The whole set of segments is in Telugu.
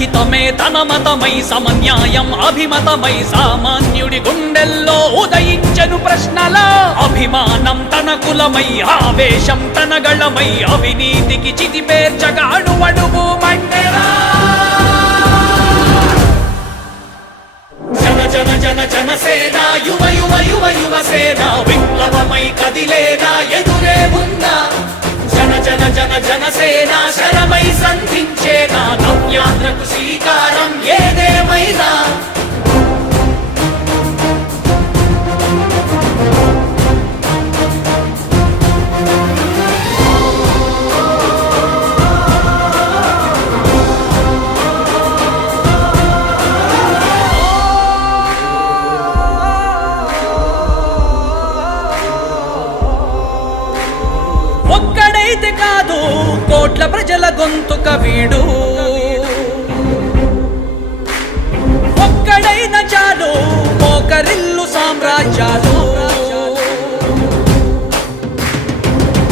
జనహితమే తన మతమై సమన్యాయం అభిమతమై సామాన్యుడి గుండెల్లో ఉదయించెను ప్రశ్నల అభిమానం తన కులమై ఆవేశం తన గళమై అవినీతికి చితిపేర్చగా అణువణువు మండెరా జన జన జన జనసేన యువ యువ యువ యువసేన విప్లవమై కదిలేనా ఎదురే ఉందా జన జన జన జనసేన శరమై సంధించేనా నవ్యాంధ్రకు శ్రీకారం ఏదేమైనా ఒక్కడైతే కాదు కోట్ల ప్రజల గొంతుక వీడు ఒక్కడైన చాలు మోకరిల్లు సామ్రాజ్యాలు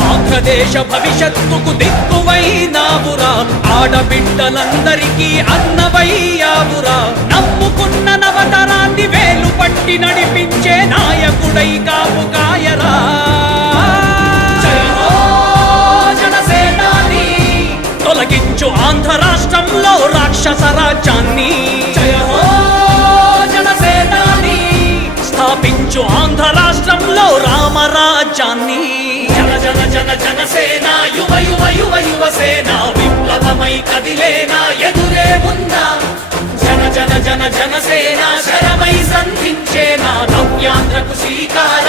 ఆంధ్రదేశ భవిష్యత్తుకు దిక్కువైనావురా ఆడబిడ్డలందరికీ అన్నవయ్యావురా నమ్ముకున్న నవతరాన్ని వేలు పట్టి నడిపించే నాయకుడై కాపు కాయరా తొలగించు ఆంధ్ర రాష్ట్రంలో రాక్షస రాజ్యాన్ని జయ హో జనసేనాని స్థాపించు ఆంధ్ర రాష్ట్రంలో రామరాజ్యాన్ని జన జన జన జనసేన యువ యువ యువ యువసేన విప్లవమై కదిలేనా ఎదురే ఉందా జన జన జన జనసేన శరమై సంధించేనా నవ్యాంధ్రకు శ్రీకారం